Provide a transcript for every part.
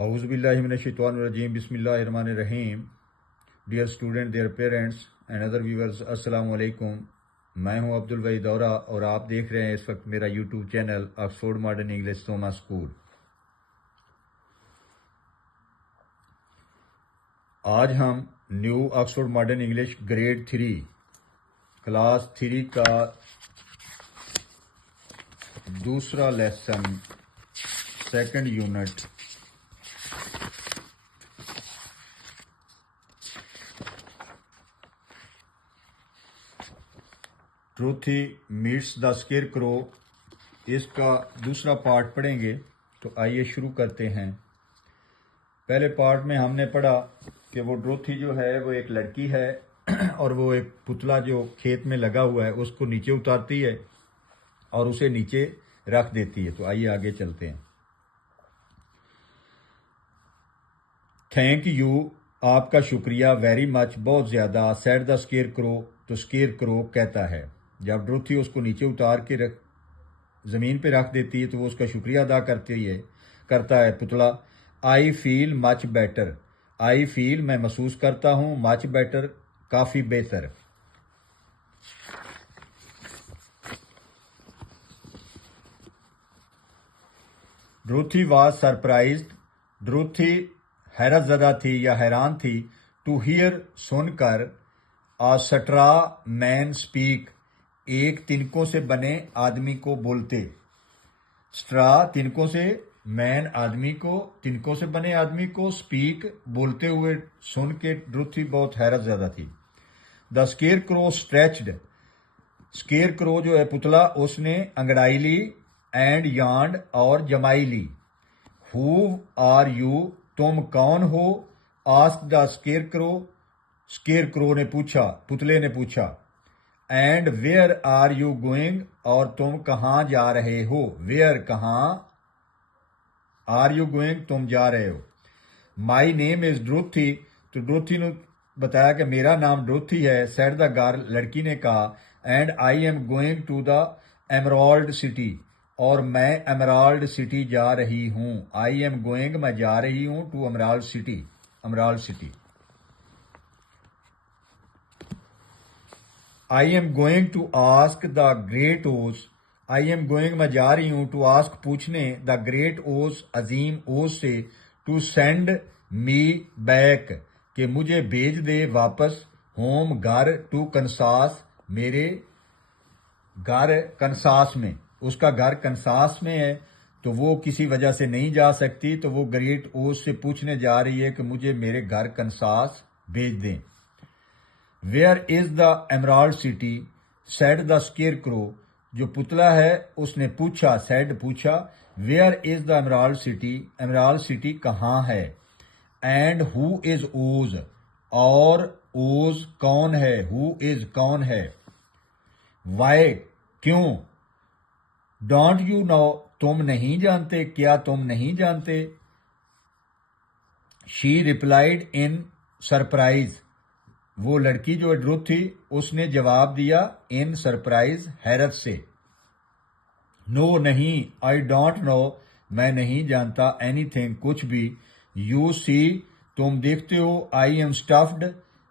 اعوذ باللہ من الشیطان الرجیم بسم اللہ الرحمن الرحیم. Dear student, dear parents and other viewers, السلام علیکم. میں ہوں عبد الوحید دورہ اور آپ دیکھ رہے ہیں اس وقت میرا YouTube channel Oxford modern English سوما اسکول. آج ہم new Oxford modern English grade 3 class 3 کا دوسرا lesson second unit Dorothy meets the scarecrow, اس کا دوسرا پارٹ پڑھیں گے. تو آئیے شروع کرتے ہیں. پہلے پارٹ میں ہم نے پڑھا کہ وہ ڈروتھی جو ہے وہ ایک لڑکی ہے اور وہ ایک پتلا جو کھیت میں لگا ہوا ہے اس کو نیچے اتارتی ہے اور اسے نیچے رکھ دیتی ہے. تو آئیے آگے چلتے ہیں. تھینک یو، آپ کا شکریہ، ویری مچ، بہت زیادہ، سیڈ دا اسکیئر کرو، تو اسکیئر کرو کہتا ہے. جب ڈروتھی اس کو نیچے اتار کے زمین پہ رکھ دیتی ہے تو وہ اس کا شکریہ ادا کرتا ہے پتلا. آئی فیل مچ بیٹر، آئی فیل میں محسوس کرتا ہوں، مچ بیٹر کافی بہتر. ڈروتھی واز سرپرائزڈ، ڈروتھی حیرت زدہ تھی یا حیران تھی. ٹو ہیئر سن کر، آ سٹرا مین اسپیک، ایک تنکوں سے بنے آدمی کو بولتے. سٹرا تنکوں سے، مین آدمی کو، تنکوں سے بنے آدمی کو، اسپیک بولتے ہوئے سن کے ڈروتھی بہت حیرت زدہ تھی. دا اسکیئر کرو اسٹریچڈ، اسکیئر کرو جو ہے پتلا، اس نے انگڑائی لی. اینڈ یانڈ، اور جمائی لی. ہو آر یو، تم کون ہو. Ask the scarecrow, scarecrow نے پوچھا، پتلے نے پوچھا. And where are you going, اور تم کہاں جا رہے ہو. ویئر کہاں، آر یو گوئنگ تم جا رہے ہو. مائی نیم از ڈروتھی، تو ڈروتھی نے بتایا کہ میرا نام ڈروتھی ہے. سیڈ دا گرل، لڑکی نے کہا. And I am going to the emerald city, اور میں ایمرالڈ سٹی جا رہی ہوں. آئی ایم گوئنگ میں جا رہی ہوں to emerald city, emerald city. I am going to ask the great Oz, I am going میں جا رہی ہوں ٹو آسک پوچھنے، دا گریٹ اوز عظیم اوز سے. ٹو سینڈ می بیک، کہ مجھے بھیج دے واپس. ہوم گھر. ٹو کنساس، میرے گھر کنساس میں، اس کا گھر کنساس میں ہے تو وہ کسی وجہ سے نہیں جا سکتی تو وہ گریٹ اوز سے پوچھنے جا رہی ہے کہ مجھے میرے گھر کنساس بھیج دیں. Where is the emerald city, said the scarecrow, جو پتلا ہے اس نے پوچھا، سیڈ پوچھا. Where is the emerald city, emerald city کہاں ہے. اینڈ ہو از اوز، اور اوز کون ہے، ہو از کون ہے. وائی کیوں. ڈونٹ یو نو، تم نہیں جانتے، کیا تم نہیں جانتے. شی ریپلائڈ ان سرپرائز، وہ لڑکی جو ڈروتھی تھی اس نے جواب دیا ان سرپرائز، حیرت سے. نو نہیں، آئی ڈونٹ نو میں نہیں جانتا، اینی تھنگ کچھ بھی. یو سی تم دیکھتے ہو، آئی ایم اسٹفڈ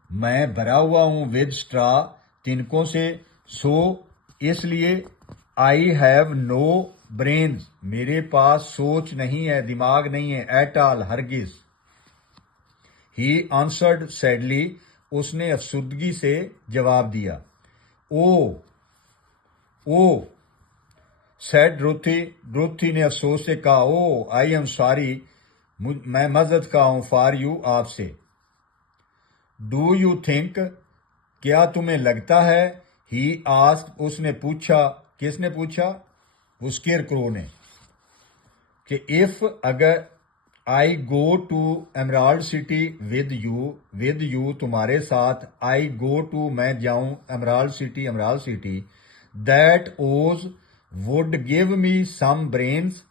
میں بھرا ہوا ہوں، ود اسٹرا تنکوں سے. سو اس لیے، آئی ہیو نو برینز میرے پاس سوچ نہیں ہے، دماغ نہیں ہے. ایٹ آل ہرگز. ہی آنسرڈ سیڈلی، اس نے افسردگی سے جواب دیا. او سیڈ ڈروتھی، ڈروتھی نے افسوس سے کہا. او آئی ایم سوری، میں معذرت خواہ ہوں، فار یو آپ سے. ڈو یو تھنک، کیا تمہیں لگتا ہے. ہی آسک، اس نے پوچھا. کس نے پوچھا، وہ اسکیئر کرو نے، کہ اف اگر I go to emerald city with you تمہارے ساتھ. آئی گو ٹو میں جاؤں emerald city, emerald city. That Oz would give me some brains,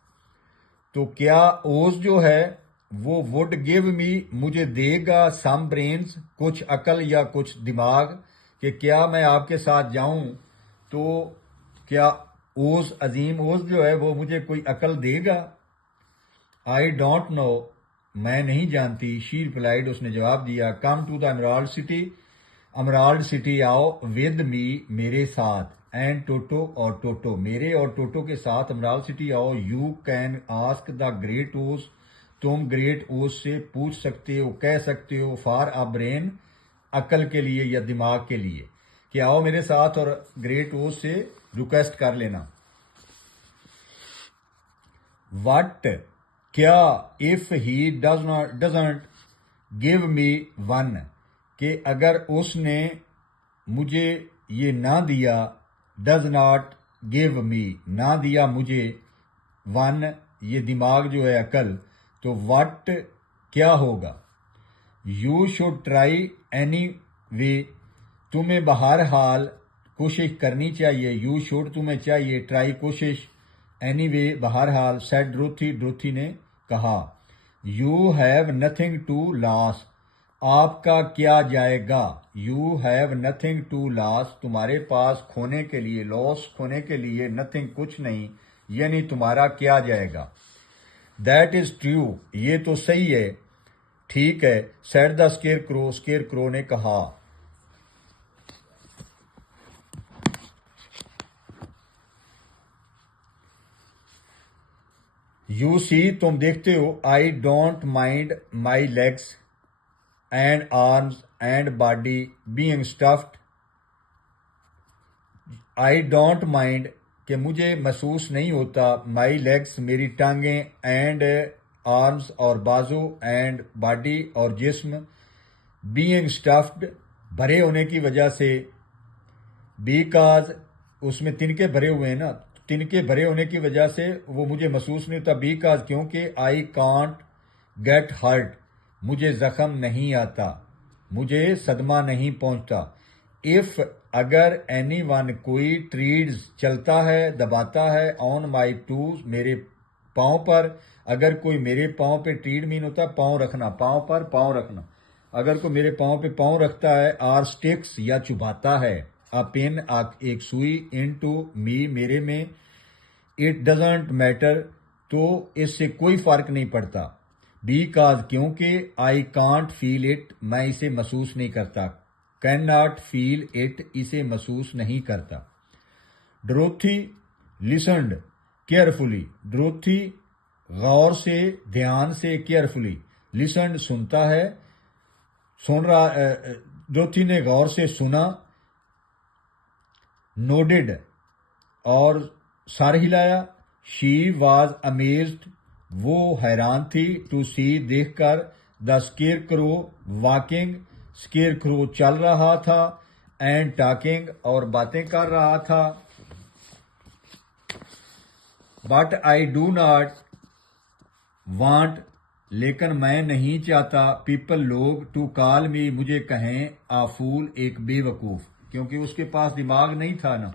تو کیا اوز جو ہے وہ وڈ گیو می مجھے دے گا سم برینز کچھ عقل یا کچھ دماغ، کہ کیا میں آپ کے ساتھ جاؤں تو کیا اوز، عظیم اوز جو ہے وہ مجھے کوئی عقل دے گا. آئی ڈونٹ نو، میں نہیں جانتی. شی ریپلائڈ, اس نے جواب دیا, come to the emerald city, emerald city آؤ, ود می, میرے ساتھ, اینڈ ٹوٹو, اور ٹوٹو, میرے اور ٹوٹو کے ساتھ ایمرالڈ سٹی آؤ. You can ask the great Os, تم گریٹ اوز سے پوچھ سکتے ہو, کہہ سکتے ہو, فار آ برین, عقل کے لیے یا دماغ کے لیے, کہ آؤ میرے ساتھ اور گریٹ اوز سے ریکویسٹ کر لینا. وٹ, کیا, if he doesn't give me one, کہ اگر اس نے مجھے یہ نہ دیا, ڈز ناٹ گیو می, نہ دیا مجھے, ون, یہ دماغ جو ہے عقل, تو وٹ, کیا ہوگا. You should try any way, تمہیں بہرحال کوشش کرنی چاہیے. یو شوڈ, تمہیں چاہیے, ٹرائی, کوشش, اینی وے, بہرحال, سیڈ ڈروتھی, ڈروتھی نے کہا. یو ہیو نتھنگ ٹو لاس, آپ کا کیا جائے گا. یو ہیو نتھنگ ٹو لاس, تمہارے پاس کھونے کے لیے, لاس, کھونے کے لیے, نتھنگ, کچھ نہیں, یعنی تمہارا کیا جائے گا. دیٹ از ٹرو, یہ تو صحیح ہے, ٹھیک ہے. Said the scarecrow, scarecrow نے کہا. یو سی, تم دیکھتے ہو, I don't mind my legs and arms and body being stuffed. I don't mind, کہ مجھے محسوس نہیں ہوتا, مائی لیگس, میری ٹانگیں, اینڈ آرمز, اور بازو, اینڈ باڈی, اور جسم, بینگ اسٹفڈ, بھرے ہونے کی وجہ سے, بیکاز, اس میں تنکے بھرے ہوئے ہیں نا, تنکے بھرے ہونے کی وجہ سے وہ مجھے محسوس نہیں ہوتا. بیکاز, کیونکہ, آئی کانٹ گیٹ ہرٹ, مجھے زخم نہیں آتا, مجھے صدمہ نہیں پہنچتا. اف, اگر, اینی ون, کوئی, ٹریڈز, چلتا ہے, دباتا ہے, آن مائی ٹوز, میرے پاؤں پر, اگر کوئی میرے پاؤں پہ, ٹریڈ مین ہوتا ہے پاؤں رکھنا, پاؤں پر پاؤں رکھنا, اگر کوئی میرے پاؤں پہ پاؤں رکھتا ہے, آر اسٹکس, یا چبھاتا ہے, a pin, ایک سوئی, into me, میرے میں, it doesn't matter, تو اس سے کوئی فرق نہیں پڑتا. بیکاز, کیونکہ, I can't feel it, میں اسے محسوس نہیں کرتا. cannot feel it, اسے محسوس نہیں کرتا. ڈروتھی listened carefully, ڈروتھی غور سے, دھیان سے, carefully, listened, سنتا ہے, سن رہا, ڈروتھی نے غور سے سنا, نوڈڈ, اور سر ہلایا, شی واز امیزڈ, وہ حیران تھی, ٹو سی, دیکھ کر, دا اسکیئر کرو واکنگ, اسکیئر کرو چل رہا تھا, اینڈ ٹاکنگ, اور باتیں کر رہا تھا. But I do not want, لیکن میں نہیں چاہتا, پیپل, لوگ, ٹو کال می, مجھے کہیں, آ فول, ایک بے وقوف, کیونکہ اس کے پاس دماغ نہیں تھا نا,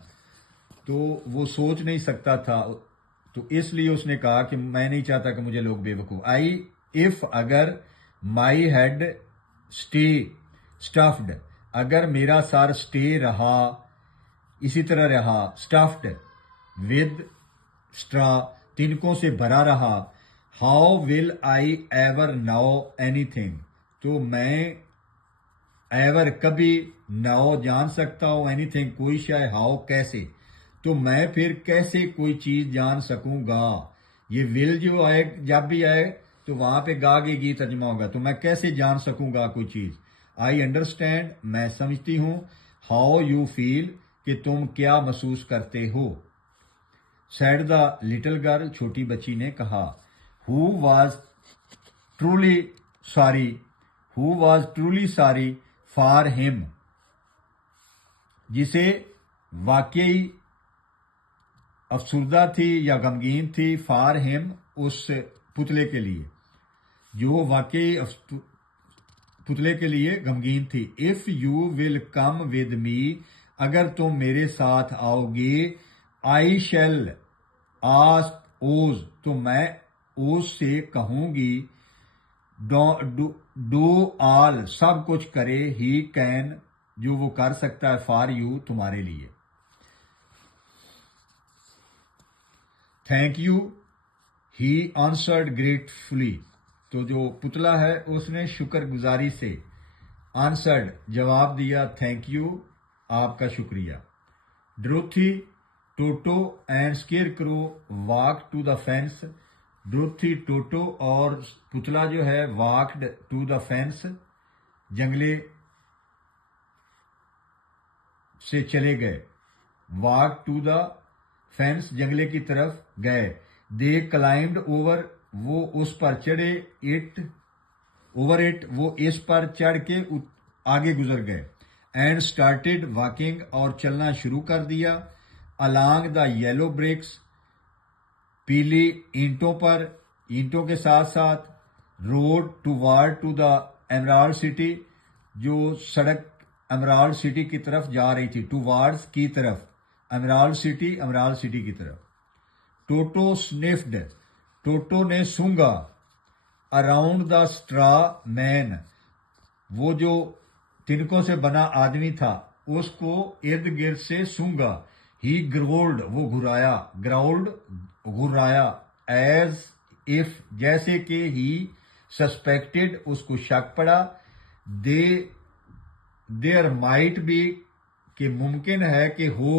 تو وہ سوچ نہیں سکتا تھا, تو اس لیے اس نے کہا کہ میں نہیں چاہتا کہ مجھے لوگ بے وقوف. آئی, اف, اگر, مائی ہیڈ اسٹے اسٹفڈ, اگر میرا سر اسٹے رہا, اسی طرح رہا, اسٹفڈ, ود اسٹرا, تنکوں سے بھرا رہا, how will I ever know اینی تھنگ, تو میں ایور, کبھی, نو, جان سکتا ہوں, اینی تھنگ, کوئی شے, ہاؤ, کیسے, تو میں پھر کیسے کوئی چیز جان سکوں گا. یہ ول جو آئے, جب بھی آئے تو وہاں پہ گا کے گی ترجمہ ہوگا, تو میں کیسے جان سکوں گا کوئی چیز. آئی انڈرسٹینڈ, میں سمجھتی ہوں, ہاؤ یو فیل, کہ تم کیا محسوس کرتے ہو. سیڈ دا لٹل گرل, چھوٹی بچی نے کہا. ہو واز ٹرولی ساری, ہو واز ٹرولی ساری فار ہم, جسے واقعی افسردہ تھی یا غمگین تھی, فار ہم, اس پتلے کے لیے, جو واقعی پتلے کے لیے غمگین تھی. If you will come with me, اگر تم میرے ساتھ آؤ گے, آئی شیل آسک اوز, تو میں اوز سے کہوں گی, ڈو آل, سب کچھ کرے, ہی کین, جو وہ کر سکتا ہے, فار یو, تمہارے لیے. تھینک یو, ہی آنسرڈ گریٹفلی, تو جو پتلا ہے اس نے شکر گزاری سے آنسرڈ جواب دیا تھینک یو آپ کا شکریہ. ڈروتھی ٹوٹو اینڈ اسکیئر کرو واک ٹو دا فینس. ڈروتھی ٹوٹو اور پتلا جو ہے واکڈ ٹو دا فینس جنگلے سے چلے گئے. واک ٹو دا فینس جنگلے کی طرف گئے. دے کلائمڈ اوور وہ اس پر چڑھے. اٹ وہ اس پر چڑھ کے آگے گزر گئے. اینڈ اسٹارٹیڈ واکنگ اور چلنا شروع کر دیا. الانگ دا یلو برکس پیلی اینٹوں پر اینٹوں کے ساتھ ساتھ. Road to the emerald city جو سڑک ایمرالڈ سٹی کی طرف جا رہی تھی. ٹوارڈز کی طرف ایمرالڈ سٹی کی طرف. ٹوٹو سنفڈ ٹوٹو نے سونگا. اراؤنڈ دا اسٹرا مین وہ جو تنکوں سے بنا آدمی تھا اس کو ارد گرد سے سونگا. ہی گرولڈ وہ گھرایا. ایز اف جیسے کہ ہی سسپیکٹڈ اس کو شک پڑا. دیر مائٹ بی کہ ممکن ہے کہ ہو.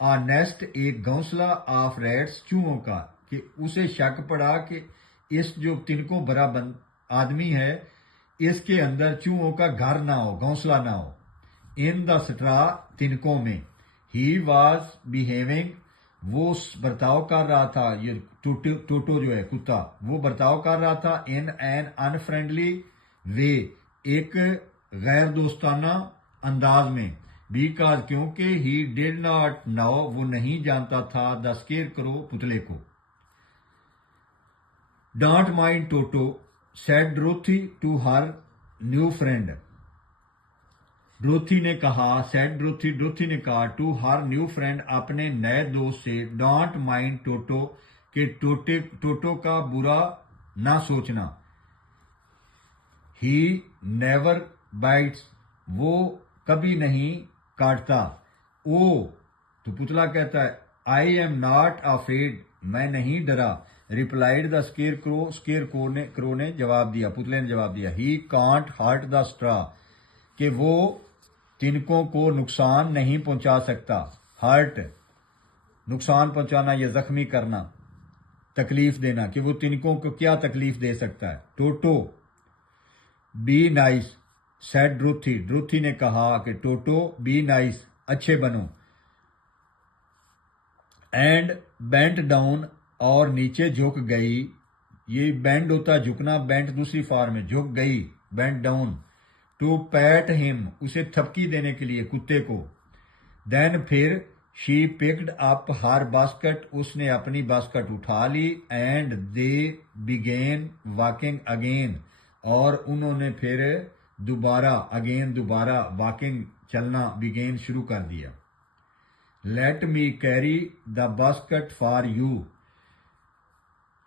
آ نیسٹ ایک گھونسلہ آف ریٹس چوہوں کا. کہ اسے شک پڑا کہ اس جو تنکوں بھرا آدمی ہے اس کے اندر چوہوں کا گھر نہ ہو گھونسلہ نہ ہو. ان دا سٹرا تنکوں میں. ہی واز بیہیونگ وہ برتاؤ کر رہا تھا. یہ ٹوٹو جو ہے کتا وہ برتاؤ کر رہا تھا. ان این انفرینڈلی وے ایک غیر دوستانہ انداز میں. بیکاز کیونکہ ہی ڈیڈ ناٹ نو وہ نہیں جانتا تھا دا اسکیئر کرو پتلے کو. Don't mind Toto said Dorothy to her new friend. ڈروتھی نے کہا ٹو ہر نیو فرینڈ اپنے نئے دوست سے. ڈانٹ مائنڈ ٹوٹو کہ ٹوٹو کا برا نہ سوچنا. ہی نیور بائٹس وہ کبھی نہیں کاٹتا. او تو پتلا کہتا ہے آئی ایم ناٹ افریڈ میں نہیں ڈرا. ریپلائڈ دا اسکیئر کرو نے جواب دیا پتلے نے جواب دیا. ہی کانٹ ہرٹ دا اسٹرا کہ وہ تنکوں کو نقصان نہیں پہنچا سکتا. ہرٹ نقصان پہنچانا یا زخمی کرنا تکلیف دینا کہ وہ تنکوں کو کیا تکلیف دے سکتا ہے. ٹوٹو بی نائس سیڈ ڈروتھی نے کہا کہ ٹوٹو بی نائس اچھے بنو. اینڈ بینٹ ڈاؤن اور نیچے جھک گئی. یہ بینڈ ہوتا جھکنا. بینٹ دوسری فارم میں جھک گئی بینٹ ڈاؤن. ٹو پیٹ ہم اسے تھپکی دینے کے لیے کتے کو. دین پھر شی پکڈ اپ ہر باسکٹ اس نے اپنی باسکٹ اٹھا لی. And they begin walking again اور انہوں نے پھر دوبارہ واکنگ چلنا بگین شروع کر دیا. Let me carry the basket for you.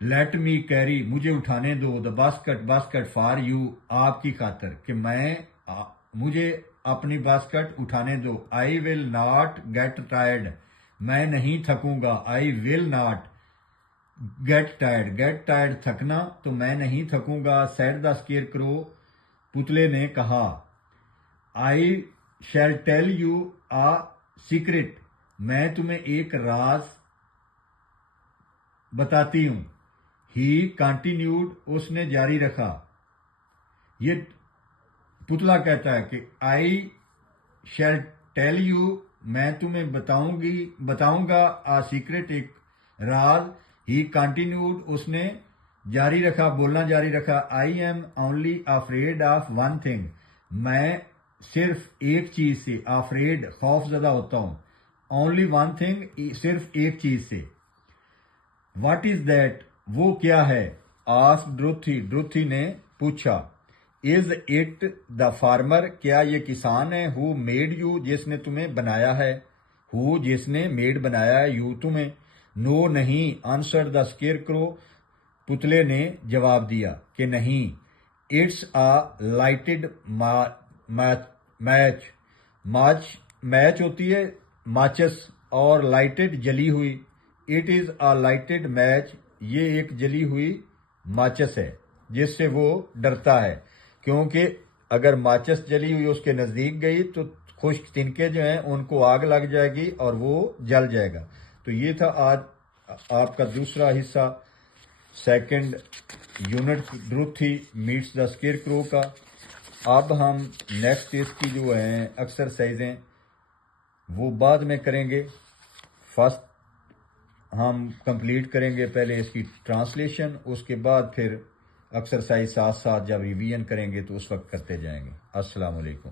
Let me carry مجھے اٹھانے دو. دا باسکٹ فار یو آپ کی خاطر کہ مجھے اپنی باسکٹ اٹھانے دو. آئی ول ناٹ گیٹ ٹائرڈ میں نہیں تھکوں گا. آئی ول ناٹ گیٹ ٹائرڈ تھکنا تو میں نہیں تھکوں گا. سیڈ دا اسکیئر کرو پتلے نے کہا. I shall tell you a secret میں تمہیں ایک راز بتاتی ہوں. ہی کنٹینیوڈ اس نے جاری رکھا. یہ پتلا کہتا ہے کہ آئی شیل ٹیل یو میں تمہیں بتاؤں گا آ سیکرٹ ایک راز. ہی کنٹینیوڈ اس نے جاری رکھا بولنا جاری رکھا. I am only afraid of one thing میں صرف ایک چیز سے. افریڈ خوف زدہ ہوتا ہوں. اونلی ون تھنگ صرف ایک چیز سے. واٹ از دیٹ وہ کیا ہے. آسک ڈروتھی نے پوچھا. از اٹ دا فارمر کیا یہ کسان ہے. ہو میڈ یو جس نے تمہیں بنایا ہے. ہو جس نے میڈ بنایا ہے یو تمہیں. نو نہیں. آنسر دا اسکیئر کرو پتلے نے جواب دیا کہ نہیں. اٹس آ لائٹڈ میچ ہوتی ہے ماچس اور لائٹڈ جلی ہوئی. It is a lighted match یہ ایک جلی ہوئی ماچس ہے. جس سے وہ ڈرتا ہے، کیونکہ اگر ماچس جلی ہوئی اس کے نزدیک گئی تو خشک تنکے جو ہیں ان کو آگ لگ جائے گی اور وہ جل جائے گا۔ تو یہ تھا آج آپ کا دوسرا حصہ، second unit Dorothy meets the scarecrow کا۔ اب ہم نیکسٹ اس کی جو ہیں ایکسرسائزیں وہ بعد میں کریں گے۔ فرسٹ ہم کمپلیٹ کریں گے پہلے اس کی ٹرانسلیشن، اس کے بعد پھر ایکسرسائز ساتھ ساتھ جب ریویژن کریں گے تو اس وقت کرتے جائیں گے۔ السلام علیکم۔